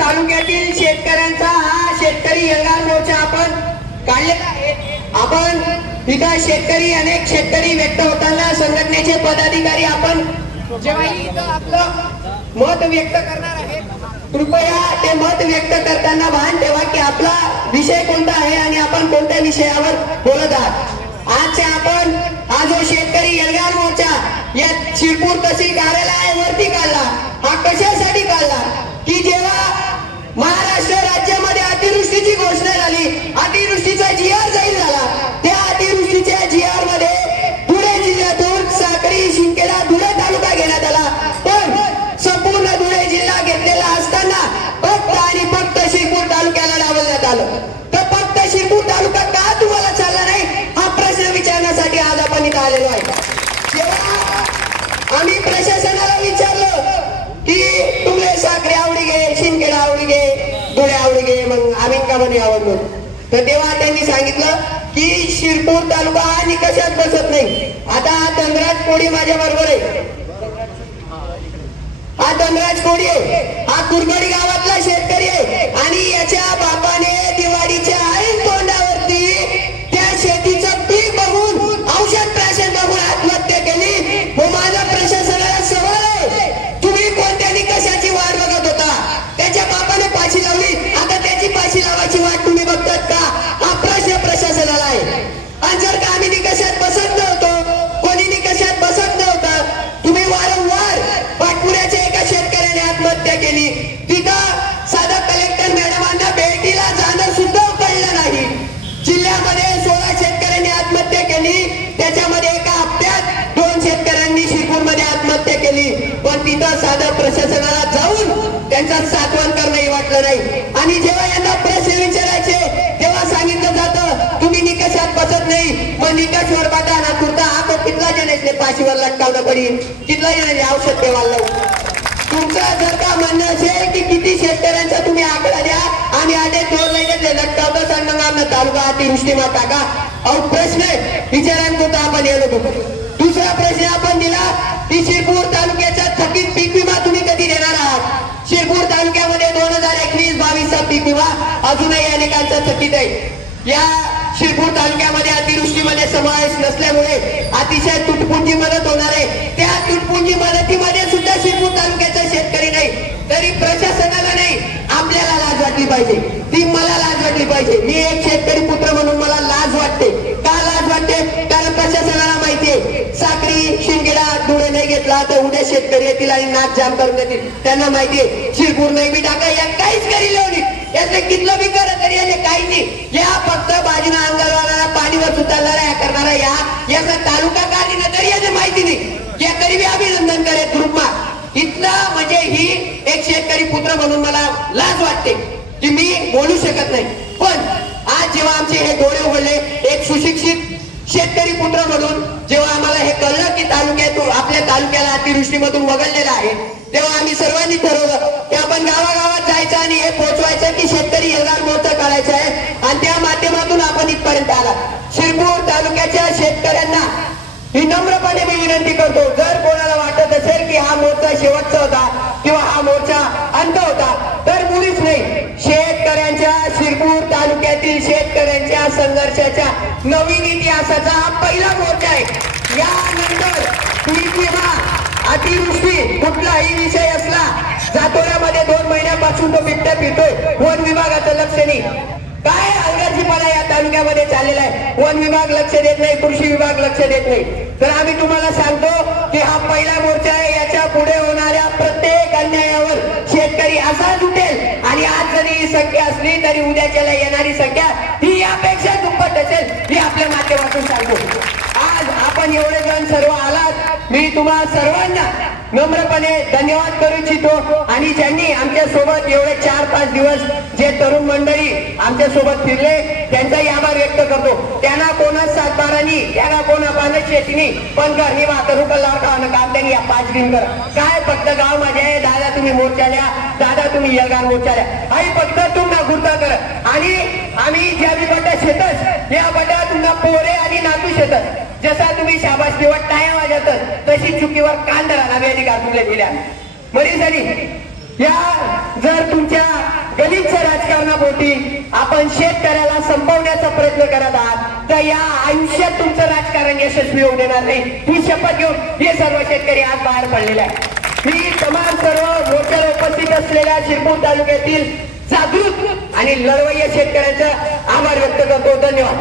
तालुक्यातील शेतकऱ्यांचा हा शेतकरी एल्गार मोर्चा आपण काढलेला आहे। आपण इथं शेतकरी अनेक शेतकरी व्यक्त होताना संघटनेचे पदाधिकारी आपण जेव्हा इथं आपलं मत व्यक्त करणार आहेत, कृपया ते मत व्यक्त करताना भान ठेवा की आपला विषय कोणता आहे आणि आपण कोणत्या विषयावर बोलत आहात। आजचे आपण हा जो शेतकरी एल्गार मोर्चा या शिरपूर तहसील कार्यालयावरती काढला, हा कशासाठी काढला की जेव्हा महाराष्ट्र राज्यामध्ये अतिवृष्टीची घोषणा झाली, अतिवृष्टीचा जी.आर. जाहीर झाला, त्या अतिवृष्टीच्या जी.आर. मध्ये धुळे जिल्ह्यातून साक्री, शिंदखेडा, धुळे तालुका घेण्यात आला, पण संपूर्ण धुळे जिल्हा घेतलेला असताना फक्त आणि फक्त शिरपूर तालुक्याला डावलण्यात आलं। तर फक्त शिरपूर तालुका का तुम्हाला चालला नाही, हा प्रश्न विचारण्यासाठी आज आपण इथं आलेलो आहे। जेव्हा आम्ही प्रशासनाला विचारलं की तुमले साखरे आवडी घे, शिंदखेडा आवडी घे, धुळे आवडी घे, मग आम्ही का म्हणे आवडलो, तर तेव्हा त्यांनी सांगितलं की शिरपूर तालुका हा निकषात बसत नाही। आता धनराज कोडी माझ्या बरोबर आहे, हा धनराज कोडी आहे, हा कुरगडी गावातला शेतकरी आहे आणि याच्या बापाने दिवाळीच्या ऐन तोंडावरती त्या शेतीचं पीक बघून औषध प्राशन बघून आत्महत्या केली। माझा प्रशासनाला सवाल आहे, तुम्ही कोणत्या निकषाची वाट बघत होता? त्याच्या बापाने पाशी लावली, आता त्याची पाशी लावायची वाट तुम्ही बघतात का? हा प्रश्न प्रशासनाला आहे। आणि जर का आम्ही निकषात बसत नव्हतो, कोणी निकषात बसत नव्हतं, तुम्ही वारंवार पाटपुऱ्याच्या एका शेतकऱ्याने आत्महत्या केली, तिथं साधा कलेक्टर मॅडमांना भेटीला जाणं सुद्धा कळलं नाही। जिल्ह्यामध्ये 16 शेतकऱ्यांनी आत्महत्या केली, त्याच्यामध्ये एका हप्त्यात 2 शेतकऱ्यांनी शिरपूरमध्ये आत्महत्या केली, पण तिथं साधं प्रशासनाला जाऊन त्यांचा सात्वन करणंही वाटलं नाही। आणि जेव्हा यांना प्रश्न विचारायचे तेव्हा सांगितलं जातं तुम्ही निकषात बसत नाही, मग निकषवर बघा ना तुरता हा कितला जणांचे फाशीवर लटकावलं पडेल, कितला जणांचे औषध देवाला लावू। तुमचं जर का म्हणणं असेल की किती शेतकऱ्यांचा तुम्ही आकडा द्या, आम्ही आधे 2 महिन्यातले लटकावतो सांगा आमना तालुका अतिवृष्टीमा टाका, अहो प्रश्न विचारांपुरता आपण येलो होतो। दुसरा प्रश्न आपण दिला की शिरपूर तालुक्याचा थकीत पीक विमा तुम्ही कधी देणार आहात? शिरपूर तालुक्यामध्ये 2021-22 पीक विमा अजूनही अनेकांचा थकीत आहे। या शिरपूर तालुक्यामध्ये अतिवृष्टीमध्ये समावेश नसल्यामुळे अतिशय तुटपुंजी मदत होणार आहे, त्या तुटपुंजी मदतीमध्ये सुद्धा शिरपूर तालुक्याचा शेतकरी नाही। तरी प्रशासनाला नाही, आपल्याला लाज वाटली पाहिजे, ती मला लाज वाटली पाहिजे। मी एक शेतकरी पुत्र म्हणून मला लाज वाटते। का लाज वाटते? कारण प्रशासनाला माहितीये साक्री, शिंदखेडा, धुळे नाही घेतला तर उद्या शेतकरी येतील आणि नाच जाम करून देतील। त्यांना माहितीये शिरपूर नाही बी टाका, या काहीच करी लावली, यातले कितलं बी करत तरी याने काही नाही, या फक्त बाजूला अंगाला पाणीवर सुतारणारा या करणारा याचा तालुका काढली ना तरी याने माहिती नाही, या तरी बी अभिनंदन करे ग्रुपमा। इथलं म्हणजे ही एक शेतकरी पुत्र म्हणून मला लाज वाटते की मी बोलू शकत नाही। पण आज जेव्हा आमचे हे डोळे उघडले एक सुशिक्षित शेतकरी पुत्र म्हणून, जेव्हा आम्हाला हे कळलं की तालुक्यातून आपल्या तालुक्याला अतिवृष्टीमधून वगळलेलं आहे, तेव्हा आम्ही सर्वांनी ठरवलं की आपण गावागावात जायचं आणि हे पोहोचवायचं की शेतकरी एल्गार मोर्चा काढायचा आहे। आणि त्या माध्यमातून आपण इथपर्यंत आला। शिरपूर तालुक्याच्या शेतकऱ्यांना ही नम्रपणे मी विनंती करतो, जर कोणाला वाटत असेल की हा मोर्चा शेवटचा होता किंवा हा मोर्चा अंत होता, तर मुळीच नाही। शेतकऱ्यांच्या शिरपूर तालुक्यातील शेतकऱ्यांच्या संघर्षाच्या नवीन इतिहासाचा हा पहिला मोर्चा आहे। यानंतर पीक विमा, अतिवृष्टी कुठलाही विषय असला, जातोड्यामध्ये 2 महिन्यापासून तो बिबट्या फिरतोय, वन विभागाचं लक्ष नाही। काय हलगर्जीपणा या तालुक्यामध्ये चाललेला आहे, वन विभाग लक्ष देत नाही, कृषी विभाग लक्ष देत नाही। तर आम्ही तुम्हाला सांगतो की हा पहिला मोर्चा आहे, याच्या पुढे होणाऱ्या प्रत्येक अन्यायावर शेतकरी असाच उठेल आणि आज जरी ही संख्या असली तरी उद्याच्याला येणारी संख्या ही यापेक्षा दुप्पट असेल, ही आपल्या माध्यमातून सांगतो। आज आपण एवढे जण सर्व आलात, मी तुम्हा सर्वांना नम्रपणे धन्यवाद करू इच्छितो। आणि ज्यांनी आमच्या सोबत एवढे 4-5 दिवस जे तरुण मंडळी आमच्या सोबत फिरले त्यांचाही आभार व्यक्त करतो। त्यांना कोणा सातबारानी, त्यांना कोणा पाण्यात शेतीनी, पण घरनी वाकरू कल्ला काम त्यांनी या 5 दिन करा। काय फक्त गाव माझे आहे, दादा तुम्ही मोर्चाल्या, दादा तुम्ही एल्गार मोर्चाल्या, आई फक्त तुम्हाला गुर्ता कर। आणि आम्ही ज्या बटा शेतस या बटा तुम्हाला पोरे आणि नातू शेतस, जसा तुम्ही शाबास किंवा टाया वाजवतात तशी चुकीवर कान धरा अधिकार तुमले दिल्या मरी झाली। या जर तुमच्या गलिच्छ राजकारणापोटी आपण शेतकऱ्याला संपवण्याचा प्रयत्न करत आहात तर या आयुष्यात तुमचं राजकारण यशस्वी होऊ देणार नाही ही शपथ घेऊन हे सर्व शेतकरी आज बाहेर पडलेले आहे. मी तमाम सर्व मोठ्या उपस्थित असलेल्या शिरपूर तालुक्यातील जागृत आणि लढवय्या शेतकऱ्यांचा आभार व्यक्त करतो. धन्यवाद.